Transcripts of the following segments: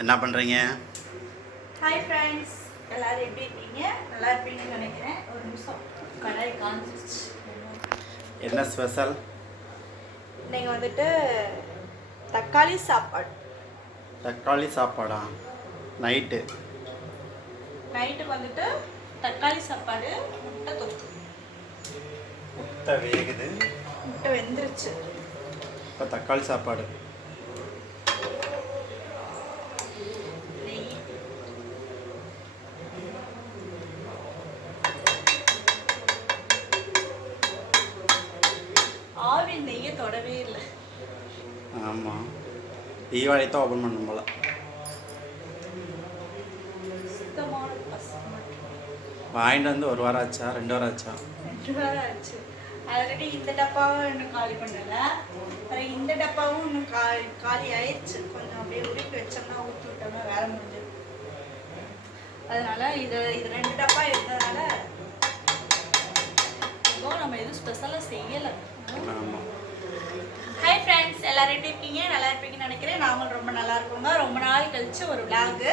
என்ன பண்ணுறீங்க? Hi friends, எல்லோரும் எப்படி இருக்கீங்க? நல்லா இருப்பீங்கன்னு நினைக்கிறேன். ஒரு நிமிஷம் கடாய் காஞ்சிருச்சு. என்ன ஸ்பெஷல்? இன்னைக்கு வந்துட்டு தக்காளி சாப்பாடு. தக்காளி சாப்பாடா? நைட்டு நைட்டுக்கு வந்துட்டு தக்காளி சாப்பாடு, முட்டை தொக்கு. முட்டை வேகுது, முட்டை வெந்துருச்சு. இப்போ தக்காளி சாப்பாடு. நெய், ஆவி நெய்யை தொடவே இல்லை. ஆமாம், தீபாவளி தான் ஓப்பன் பண்ணும் போல். சுத்தமான பசுமை. வாங்கிட்டு வந்து ஒரு வாரம் ஆச்சா, 2 வாரம் ஆச்சா? 2 வாரம் ஆச்சு. ஆல்ரெடி இந்த டப்பாவும் இன்னும் காலி பண்ணலை. அப்புறம் இந்த டப்பாவும் இன்னும் காலி ஆயிடுச்சு. கொஞ்சம் அப்படியே உருக்கி வச்சோம்னா ஊற்றி விட்டோம்னா வேலை முடிஞ்சது. அதனால இது 2 டப்பா இருந்ததுனால இப்போ நம்ம எதுவும் ஸ்பெஷலாக செய்யலை. ஆமாம். ஹாய் ஃப்ரெண்ட்ஸ், எல்லோரும் எப்படி இருக்கீங்க? நல்லா இருப்பீங்கன்னு நினைக்கிறேன். நாங்களும் ரொம்ப நல்லா இருக்கோங்க. ரொம்ப நாள் கழிச்சு ஒரு விளாகு,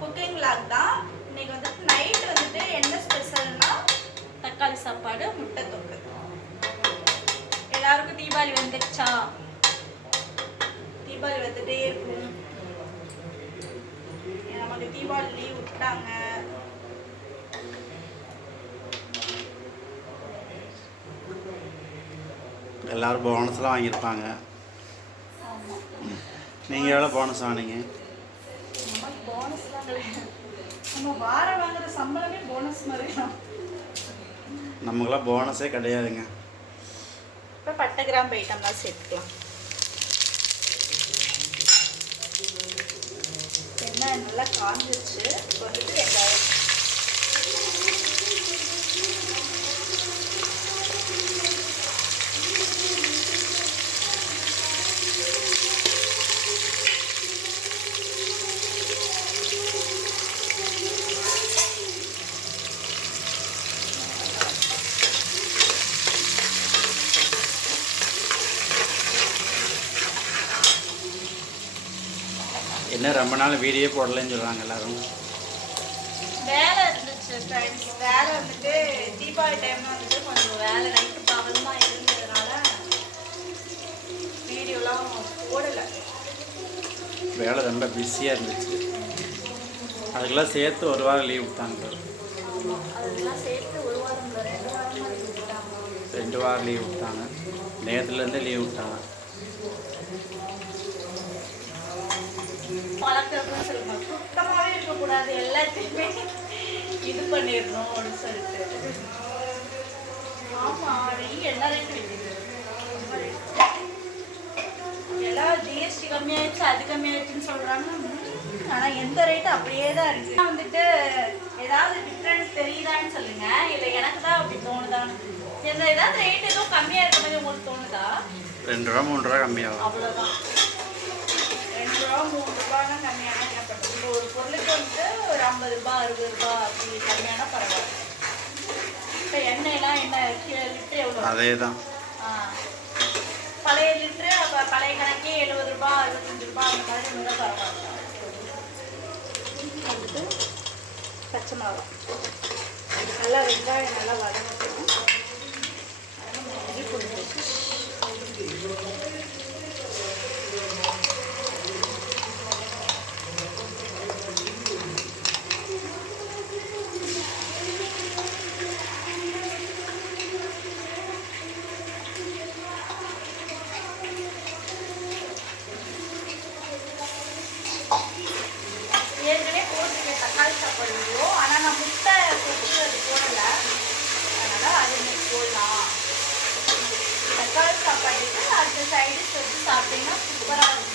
குக்கிங் விளாக் தான். இன்னைக்கு வந்துட்டு நைட்டு வந்துட்டு என்ன ஸ்பெஷல்னா தக்காளி சாப்பாடு, முட்டை தொக்கு. எல்லாருக்கும் தீபாவளி வந்துடுச்சா? தீபாவளி வந்துட்டே இருக்கும். நமக்கு தீபாவளி லீவ் விட்டாங்க. எல்லோரும் போனஸ்லாம் வாங்கியிருப்பாங்க. நீங்கள் எவ்வளோ போனஸ் வாங்கினீங்க? நமக்கு போனஸ்லாம் கிடையாது. நம்ம வாரம் வாங்குற சம்பளமே போனஸ் மாதிரி தான். நமக்குலாம் போனஸே கிடையாதுங்க. இப்போ பட்டை கிராம்பு ஐட்டம்லாம் சேர்த்துக்கலாம். எண்ணெய் நல்லா காஞ்சிருச்சு. வந்துட்டு வெங்காயம், என்ன ரொம்ப நாள் வீடியோ போடலன்னு சொல்கிறாங்க எல்லோரும். வேலை இருந்துச்சு ஃப்ரெண்ட்ஸ். வேலை வந்துட்டு தீபாவளி டைமில் வந்துட்டு கொஞ்சம் வேலை நைட்டு பகலமாக இருந்ததுனால வீடியோலாம் போடலை. வேலை ரொம்ப பிஸியாக இருந்துச்சு. அதுக்கெல்லாம் சேர்த்து ஒரு வாரம் லீவ் விட்டாங்க. அதெல்லாம் சேர்த்து ஒரு வாரம் 2 வாரமாக லீவ் விட்டாங்க. 2 வாரம் லீவ் விட்டாங்க. நேரத்துலேருந்தே லீவ் விட்டாங்க. பழக்கம்னு சொல்லுவாங்க. சுத்தமாகவே இருக்கக்கூடாது, எல்லாத்தையுமே இது பண்ணிடணும் அப்படின்னு சொல்லிட்டு. ஆமாம், நெய் எல்லா ரேட்டும் இருக்குது. எல்லாம் ஜிஎஸ்டி கம்மியாயிடுச்சு, அது கம்மியாயிடுச்சுன்னு சொல்கிறாங்க. ஆனால் எந்த ரேட்டும் அப்படியே தான் இருக்குது. வந்துட்டு ஏதாவது டிஃப்ரென்ஸ் தெரியுதான்னு சொல்லுங்க, இல்லை எனக்கு தான் அப்படி தோணுதான்னு. ஏதாவது ரேட் எதுவும் கம்மியாக இருக்க மாதிரி உங்களுக்கு தோணுதா? 2 ரூபா 3 ரூபா கம்மியாகும். அவ்வளோதான். 2 ரூபா 3 ரூபான்னா கம்மியான என்ன பண்ணுறது? இப்போ ஒரு பொருளுக்கு வந்து ஒரு 50 ரூபா 60 ரூபா அப்படி கம்மியான பரவாயில்ல. இப்போ எண்ணெயெல்லாம் என்ன லிட்டரு எவ்வளோ? அதே தான். பழைய லிட்டரு அப்போ பழைய கணக்கே 70 ரூபா 65 ரூபா அந்த மாதிரி இருந்தால் பரவாயில்ல. வந்துட்டு பச்சை மிளகா நல்லா, வெங்காயம் நல்லா வதங்கணும். அதனால் மல்லி பொடி ஏற்கனவே போட்டிருக்கேன் தக்காளி சாப்பாடு வீடியோ. ஆனால் நான் முட்டை தொட்டு அது போடலை. அதனால் அது இன்னைக்கு போடலாம். தக்காளி சாப்பாட்டுக்கு அடுத்த சைடு வச்சு சாப்பிட்டீங்கன்னா சூப்பராக இருக்கும்.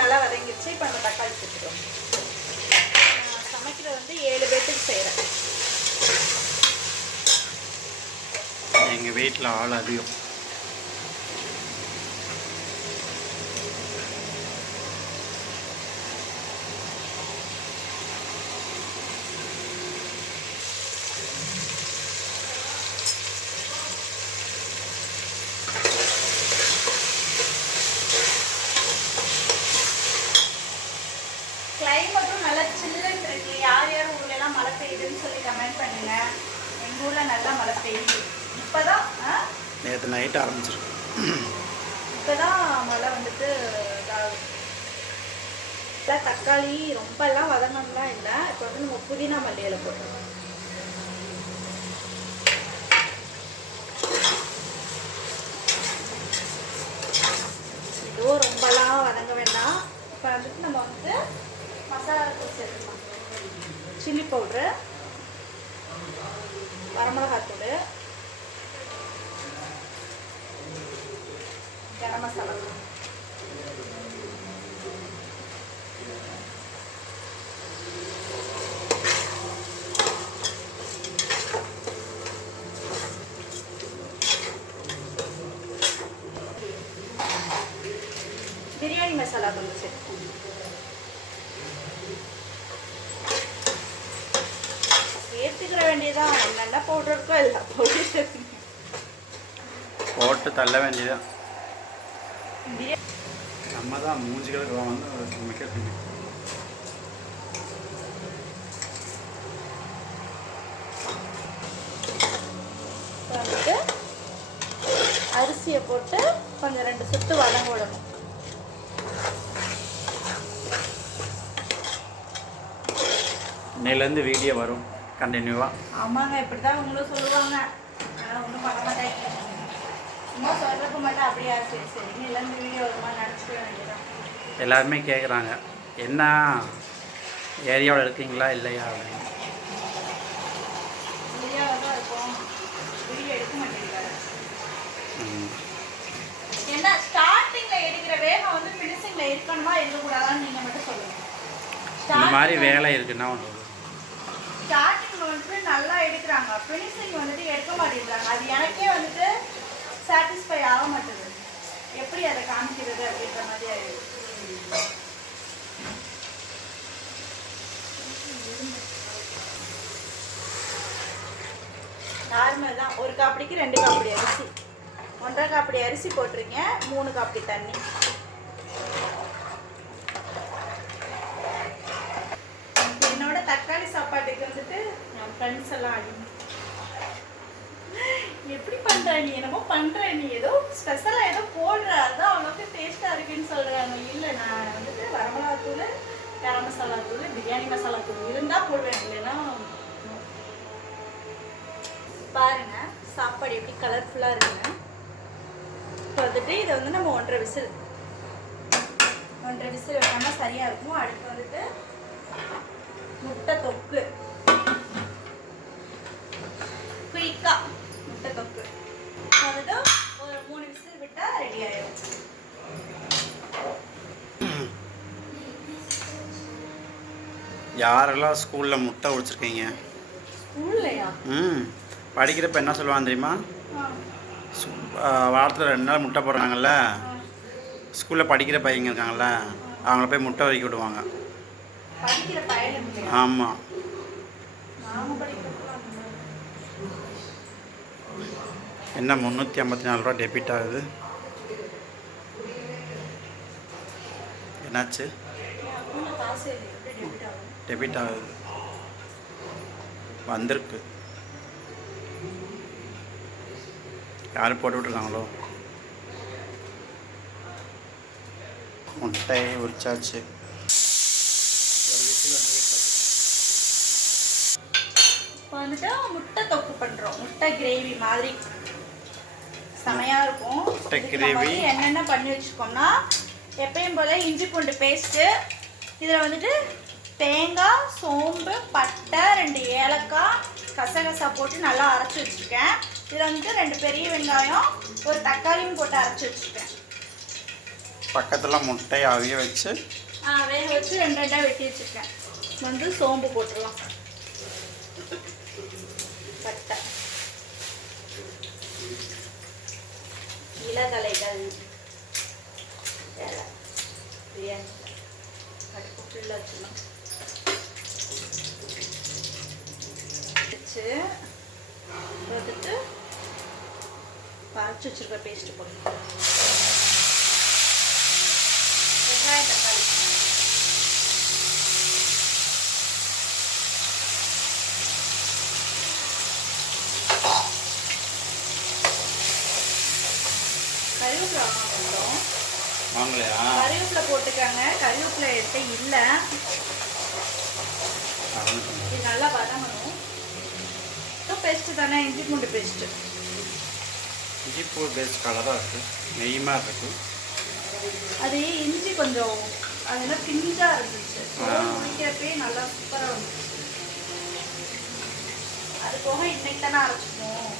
நல்லா வதங்கிடுச்சு. இப்போ நம்ம தக்காளி சேர்த்துக்கிறோம். சமைக்கிறது வந்து 7 பேர்த்துக்கு செய்கிறேன். எங்கள் வீட்டில் ஆள் அதிகம். எங்கள் ஊரில் நல்லா மழை பெய்யுது. இப்போ தான் நேற்று நைட்டு ஆரம்பிச்சிருக்கு. இப்போ தான் மழை வந்துட்டு இதாகுது. தக்காளி ரொம்பலாம் வதங்கணும்லாம் இல்லை. இப்போ வந்து நம்ம புதினா மல்லியில் போட்டுருவோம். இதுவும் ரொம்பலாம் வதங்க வேண்டாம். இப்போ வந்துட்டு நம்ம வந்து மசாலா தூள் சேர்த்துக்கலாம். சில்லி பவுட்ரு, வரமிளகாத்தூள், கரம் மசாலா, பிரியாணி மசாலா கொஞ்சம் சேர்த்துக்கோங்க. சேர்த்துக்கிற வேண்டியதான். நல்ல பவுடர் இருக்கோ எல்லா பவுடரும் சேர்த்துங்க. போட்டு தள்ள வேண்டியதான். நம்ம தான் மூஞ்சிகளுக்கு வந்து சமைக்க வந்துட்டு அரிசியை போட்டு கொஞ்சம் 2 சுத்து வதங்க விடணும். இன்னையிலேருந்து வீடியோ வரும் கண்டினியூவாக. ஆமாங்க, இப்படி தான் அவங்களும் சொல்லுவாங்க. ஆனால் ஒன்றும் பண்ண மாட்டாங்க. சும்மா சொல்கிறப்ப மட்டும் அப்படியா சரி சரி இன்னிலேருந்து வீடியோ வருமா நினச்சிக்க வேண்டியதான். எல்லாருமே கேட்குறாங்க, என்ன ஏரியாவில் இருக்கீங்களா இல்லையா அப்படின்னு. வீடியோவில் தான் இருக்கும், வீடியோ எடுக்க மாட்டேங்கிறாரு. என்ன ஸ்டார்டிங்கில் எடுக்கிற வேகம் வந்து ஃபினிஷிங்கில் இருக்கணுமா இருக்கக்கூடாதான்னு நீங்கள் மட்டும் சொல்லுங்கள். இந்த மாதிரி வேலை இருக்குன்னா ஒன்று ஸ்டார்டிங் வந்துட்டு நல்லா எடுக்கிறாங்க, ஃபினிஷிங் வந்துட்டு எடுக்க மாட்டேங்கிறாங்க. அது எனக்கே வந்துட்டு சாட்டிஸ்ஃபை ஆக மாட்டேங்குது. எப்படி அதை காமிக்கிறது அப்படின்ற மாதிரி ஆயிடுது. நார்மல் தான். 1 காப்படிக்கு 2 காப்படி அரிசி, 1.5 காப்படி அரிசி போட்டுருங்க, 3 காப்படி தண்ணி. என்னோட தக்காளி சாப்பாட்டுக்கு வந்துட்டு என் ஃப்ரெண்ட்ஸ் எல்லாம் அடிமை. எப்படி பண்ற நீ, என்னமோ பண்ற நீ, ஏதோ ஸ்பெஷலா ஏதோ போடுற, அதுதான் அவ்வளோக்கு டேஸ்டா இருக்குன்னு சொல்றாங்க. இல்லை, நான் வந்துட்டு வரமிளகாத்தூள், கரம் மசாலா தூள், பிரியாணி மசாலா தூள் இருந்தா போடுவேன், இல்லைன்னா பாருங்க சாப்பாடு எப்படி கலர்ஃபுல்லா இருக்குன்னு. இப்போ வந்துட்டு இதை வந்து நம்ம 1.5 விசில் வைக்காம சரியா இருக்கும். அடுத்து வந்துட்டு முட்டை தொக்கு, குயிக்கா முட்டை தொக்கு வந்துட்டு ஒரு 3 விசில் விட்டா ரெடி ஆயிடும். யாரெல்லாம் ஸ்கூலில் முட்டை உடிச்சிருக்கீங்க? ஸ்கூல்லையா? படிக்கிறப்ப என்ன சொல்லுவாங்க தெரியுமா? வாரத்தில் 2 நாள் முட்டை போடுறாங்கல்ல, ஸ்கூலில் படிக்கிற பையங்க இருக்காங்கல்ல, அவங்கள போய் முட்டை வைக்க விடுவாங்க. படிக்கிற பையன்? ஆமாம். என்ன 354 ரூபா டெபிட் ஆகுது? என்னாச்சு? டெபிட் ஆகுது, வந்திருக்கு. யாரும் போட்டு விட்ருக்காங்களோ? முட்டை உரிச்சாச்சு. இப்போ வந்துட்டு முட்டை தொக்கு பண்ணுறோம். முட்டை கிரேவி மாதிரி செமையாக இருக்கும். முட்டை கிரேவி என்னென்ன பண்ணி வச்சுக்கோம்னா, எப்பயும் போல் இஞ்சி பூண்டு பேஸ்ட்டு, இதில் வந்துட்டு தேங்காய், சோம்பு, பட்டை, 2 ஏலக்காய், கசகசா போட்டு நல்லா அரைச்சி வச்சுருக்கேன். இதில் வந்துட்டு 2 பெரிய வெங்காயம், ஒரு தக்காளியும் போட்டு அரைச்சி வச்சுருக்கேன். பக்கத்தில் முட்டையை அவிய வச்சு வேக வச்சு 2 வெட்டி வச்சுருக்கேன். வந்து சோம்பு போட்டுடலாம், பட்டை, இலதலைகள், பிரியாணி அடுப்பு ஃபுல்லாக வச்சுக்கலாம். வச்சு வந்துட்டு அரைச்சி வச்சுருக்க பேஸ்ட்டு போடணும். வெங்காயம், தக்காளி, வாங்கலையா? கறிவேப்பிலை போட்டுக்காங்க. கறிவேப்பிலை எடுத்து இல்லை. இது நல்லா வதங்கணும். பேஸ்ட்டு தானே, இஞ்சி பூண்டு பேஸ்ட்டு. இஞ்சி பூண்டு பேஸ்ட் கலராக இருக்குது, நெய் மாதிரி இருக்குது. அது இஞ்சி கொஞ்சம் அதெல்லாம் பிஞ்சாக இருந்துச்சு, குடிக்கிறப்பே நல்லா சூப்பராக இருந்துச்சு. அது போக இன்னைக்கு தானே அரைச்சிக்கணும்.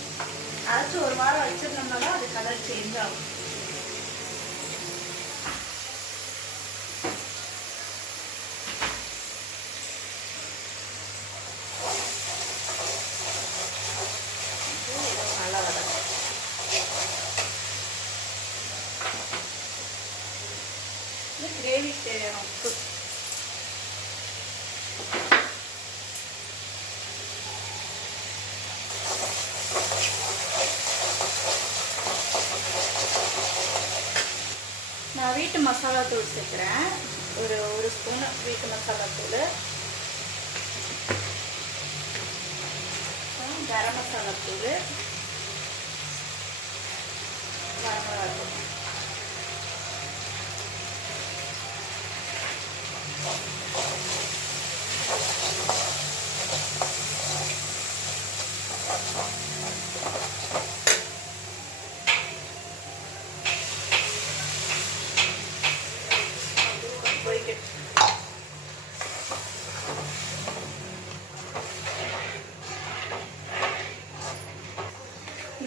அரைச்சி ஒரு வாரம் வச்சிருந்தோம்னா தான் அது கலர் சேஞ்ச் ஆகும். நல்லா வதங்கும். கிரேவிக்கு தேவையான உப்பு. நான் வீட்டு மசாலா தூள் சேர்க்குறேன். ஒரு ஸ்பூன் வீட்டு மசாலா தூள், கரம் மசாலா தூள், வரமிளகாய்.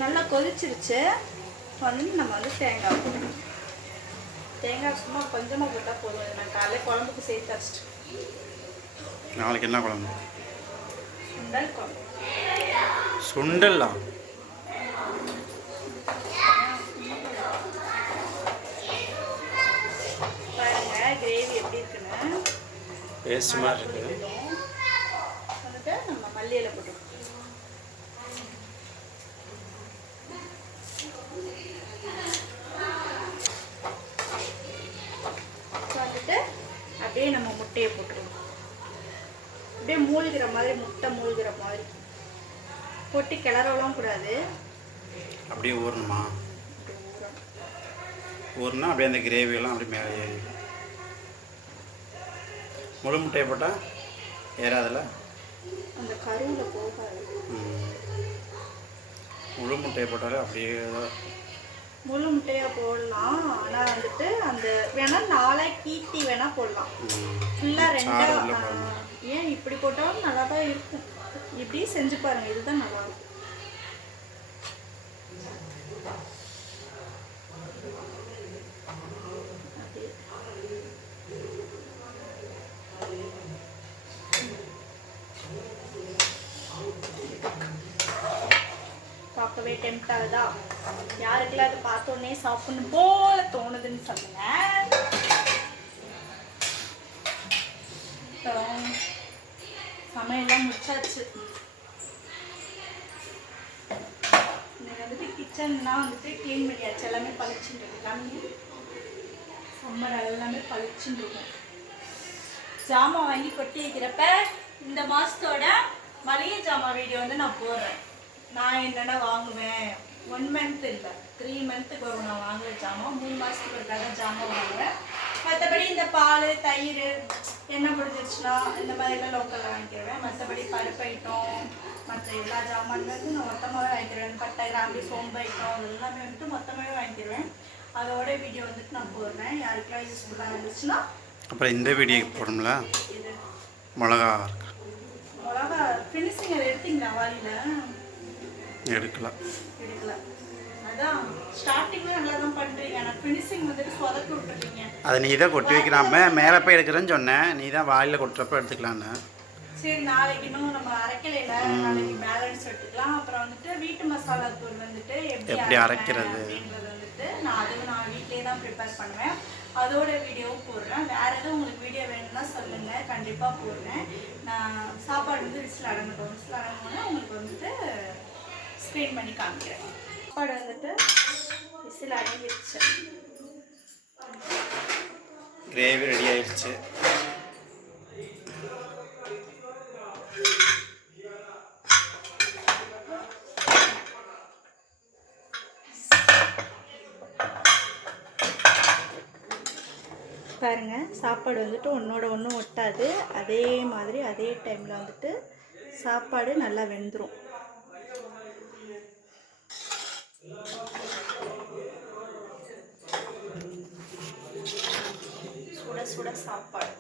நல்லா கொதிச்சிருச்சு. வந்து நம்ம வந்து தேங்காய் போடணும். தேங்காய் சும்மா கொஞ்சமாக போட்டால் போதும். நான் காலையில் குழம்புக்கு சேர்த்து அரைச்சிட்டு. நாளைக்கு என்ன குழம்பு? சுண்டல் குழம்பு. சுண்டல்லா? பாருங்க கிரேவி எப்படி இருக்குன்னு. பேஸ்ட் மாதிரி இருக்குது. வந்துட்டு நம்ம மல்லியில போட்டுக்கணும். வந்துட்டு அப்படியே நம்ம முட்டையை போட்டுருவோம். அப்படியே மூழ்கிற மாதிரி, முட்டை மூழ்கிற மாதிரி போட்டு கிளறலாம் கூடாது. அப்படியே ஊறணுமா? ஊறினா அப்படியே அந்த கிரேவியெல்லாம் அப்படியே மேலே ஏறி. முழு முட்டையை போட்டால் ஏறாதில்ல? அந்த கருவில் போகாது. முழு முட்டையை போட்டாலே அப்படியே முழு முட்டையாக போடலாம். ஆனால் வந்துட்டு அந்த வேணால் நாளைக்கு கீட்டி வேணால் போடலாம். ஃபுல்லாக ரெண்டாக ஏன் இப்படி போட்டாலும் நல்லா தான் இருக்கும். இப்படி செஞ்சு பாருங்கள், இதுதான் நல்லாயிருக்கும். பார்க்கவே டெம்ட் ஆகுதா? யாருக்கெல்லாம் அதை பார்த்தோன்னே சாப்பிடணும் போல தோணுதுன்னு சொல்லுங்க. சமையல்லாம் முடிச்சாச்சு. இன்னைக்கு வந்துட்டு கிச்சன்லாம் வந்துட்டு க்ளீன் பண்ணியாச்சு. எல்லாமே பளிச்சுட்டு எல்லாமே சம்மர் எல்லாமே பளிச்சுட்டு இருக்கும். ஜாமான் வாங்கி கொட்டி வைக்கிறப்ப இந்த மாதத்தோட மளிகை ஜாமான் வீடியோ வந்து நான் போடுறேன். நான் என்னென்ன வாங்குவேன், 1 மந்த் இல்லை 3 மந்த்துக்கு வரும் நான் வாங்குற ஜாமான். 3 மாதத்துக்கு ஒருக்காக ஜாமான் வாங்குவேன். மற்றபடி இந்த பால், தயிர், எண்ணெய் பிடிச்சிருச்சுன்னா இந்த மாதிரிலாம் லோக்கலில் வாங்கிக்கிடுவேன். மற்றபடி பருப்பு ஐட்டம், மற்ற எல்லா ஜாமான்லேருந்து நான் மொத்தமாகவே வாங்கிக்கிடுவேன். பட்டை, கிராம்பு, சோம்பு ஐட்டம் அது எல்லாமே வந்துட்டு மொத்தமாகவே வாங்கிக்கிடுவேன். அதோட வீடியோ வந்துட்டு நான் போடுறேன். யாருக்கெல்லாம் யூஸ்ஃபுல்லாக இருந்துச்சுன்னா. அப்புறம் இந்த வீடியோ போடணும்ல, மிளகா ஃபினிஷிங் அதை எடுத்தீங்களா? வாலியில் எடுக்கல. அதான் ஸ்டார்டிங்ல நல்லா தான் பண்றீங்க. ஆனா ஃபினிஷிங் வந்துட்டு சொதப்பி விட்டுறீங்க. அதை நீ தான் கொட்டி வைக்கிறாம மேலே போய் எடுக்கிறேன்னு சொன்னேன். நீ தான் வாயில் கொட்டுறப்ப எடுத்துக்கலான்னு. சரி, நாளைக்கு இன்னும் நம்ம அரைக்கலையில, நாளைக்கு பேலன்ஸ் எடுத்துக்கலாம். அப்புறம் வந்துட்டு வீட்டு மசாலா தூள் வந்துட்டு எப்படி அரைக்கிறது அப்படின்றது வந்துட்டு நான் வீட்லேயே தான் ப்ரிப்பேர் பண்ணுவேன். அதோட வீடியோவும் போடுறேன். வேறு எதுவும் உங்களுக்கு வீடியோ வேணும்னா சொல்லுங்கள், கண்டிப்பாக போடுறேன். நான் சாப்பாடு வந்து விசில் அடங்கட்டும். விசில் அடங்கினோன்னா உங்களுக்கு வந்துட்டு ஸ்க்ரீன் பண்ணி காமிக்கிறேன். சாப்பாடு வந்துட்டு விசில் அடங்கிடுச்சு. கிரேவி ரெடி ஆயிடுச்சு. பாருங்கள் சாப்பாடு வந்துட்டு ஒன்றோட ஒன்று ஒட்டாது. அதே மாதிரி அதே டைமில் வந்துட்டு சாப்பாடு நல்லா வெந்துடும். சுட சுட சாப்பாடு.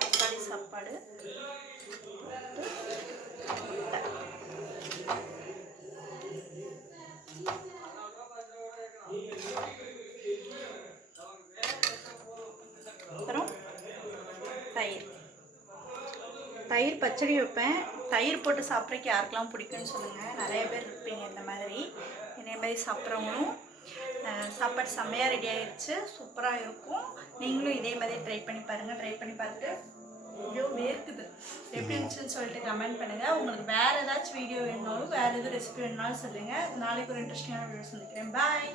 தக்காளி சாப்பாடு, அப்புறம் தயிர் பச்சடி வைப்பேன். தயிர் போட்டு சாப்பிட்றதுக்கு யாருக்கெல்லாம் பிடிக்குன்னு சொல்லுங்கள். நிறைய பேர் இருப்பீங்க இந்த மாதிரி. இதே மாதிரி சாப்பிட்றவங்களும். சாப்பாடு செம்மையாக ரெடி ஆகிடுச்சு, சூப்பராக இருக்கும். நீங்களும் இதே மாதிரி ட்ரை பண்ணி பாருங்கள். ட்ரை பண்ணி பார்த்துட்டு வீடியோ வேர்க்குது எப்படி இருந்துச்சுன்னு சொல்லிட்டு கமெண்ட் பண்ணுங்கள். உங்களுக்கு வேறு ஏதாச்சும் வீடியோ வேணுனாலும் வேறு எதுவும் ரெசிபி வேணுனாலும் சொல்லுங்கள். நாளைக்கு ஒரு இன்ட்ரெஸ்டிங்கான வீடியோ சந்திக்கிறேன். பாய்.